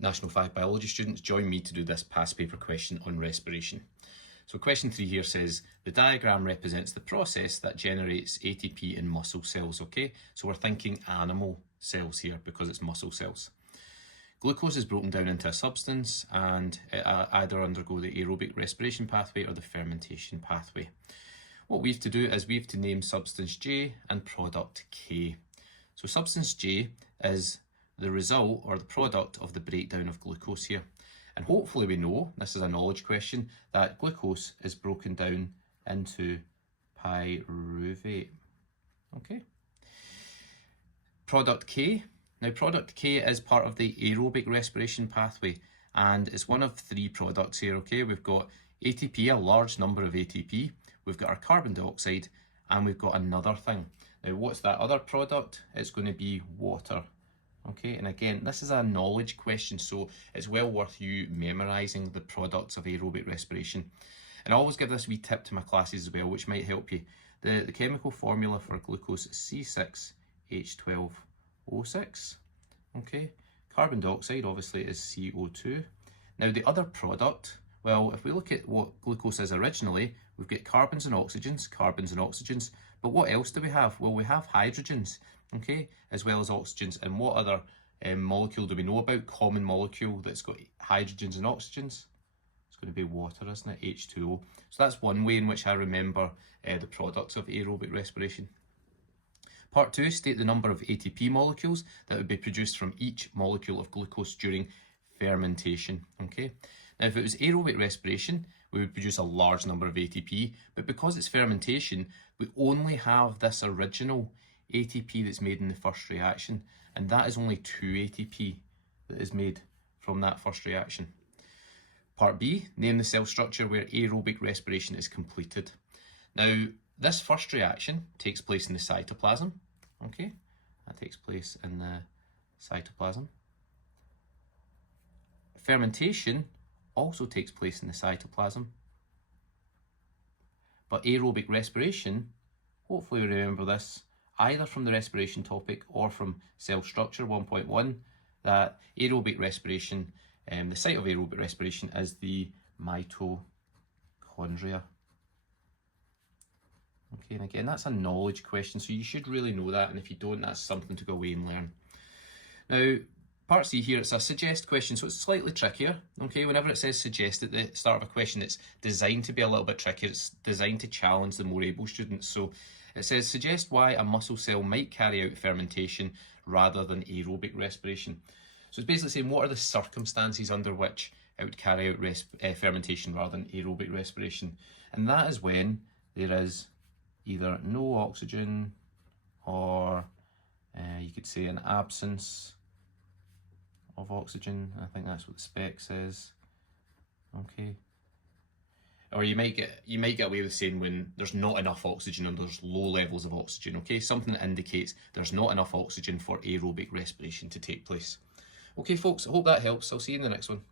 National 5 biology students, join me to do this past paper question on respiration. So question 3 here says, the diagram represents the process that generates ATP in muscle cells, okay? So we're thinking animal cells here because it's muscle cells. Glucose is broken down into a substance and it either undergo the aerobic respiration pathway or the fermentation pathway. What we have to do is we have to name substance J and product K. So substance J is the result or the product of the breakdown of glucose here. And hopefully we know, this is a knowledge question, that glucose is broken down into pyruvate. Okay. Product K. Now product K is part of the aerobic respiration pathway and it's one of 3 products here, okay? We've got ATP, a large number of ATP, we've got our carbon dioxide and we've got another thing. Now what's that other product? It's going to be water. Okay, and again, this is a knowledge question, so it's well worth you memorising the products of aerobic respiration. And I always give this wee tip to my classes as well, which might help you. The chemical formula for glucose is C6H12O6. Okay, carbon dioxide obviously is CO2. Now the other product, well, if we look at what glucose is originally, we've got carbons and oxygens, but what else do we have? Well, we have hydrogens, okay, as well as oxygens. And what other molecule do we know about? Common molecule that's got hydrogens and oxygens? It's going to be water, isn't it? H2O. So that's one way in which I remember the products of aerobic respiration. Part 2, state the number of ATP molecules that would be produced from each molecule of glucose during fermentation, okay? Now, if it was aerobic respiration, we would produce a large number of ATP, but because it's fermentation, we only have this original ATP that's made in the first reaction, and that is only 2 ATP that is made from that first reaction. Part B, name the cell structure where aerobic respiration is completed. Now, this first reaction takes place in the cytoplasm, okay? That takes place in the cytoplasm. Fermentation also takes place in the cytoplasm. But aerobic respiration, hopefully you remember this, either from the respiration topic or from cell structure 1.1, that aerobic respiration, the site of aerobic respiration is the mitochondria. Okay, and again, that's a knowledge question, so you should really know that, and if you don't, that's something to go away and learn. Now, part C here, it's a suggest question, so it's slightly trickier, okay? Whenever it says suggest at the start of a question, it's designed to be a little bit trickier. It's designed to challenge the more able students. So it says, suggest why a muscle cell might carry out fermentation rather than aerobic respiration. So it's basically saying, what are the circumstances under which it would carry out fermentation rather than aerobic respiration? And that is when there is either no oxygen or you could say an absence of oxygen. I think that's what the spec says. Okay. Or you might get away with saying when there's not enough oxygen and there's low levels of oxygen, okay? Something that indicates there's not enough oxygen for aerobic respiration to take place. Okay folks, I hope that helps. I'll see you in the next one.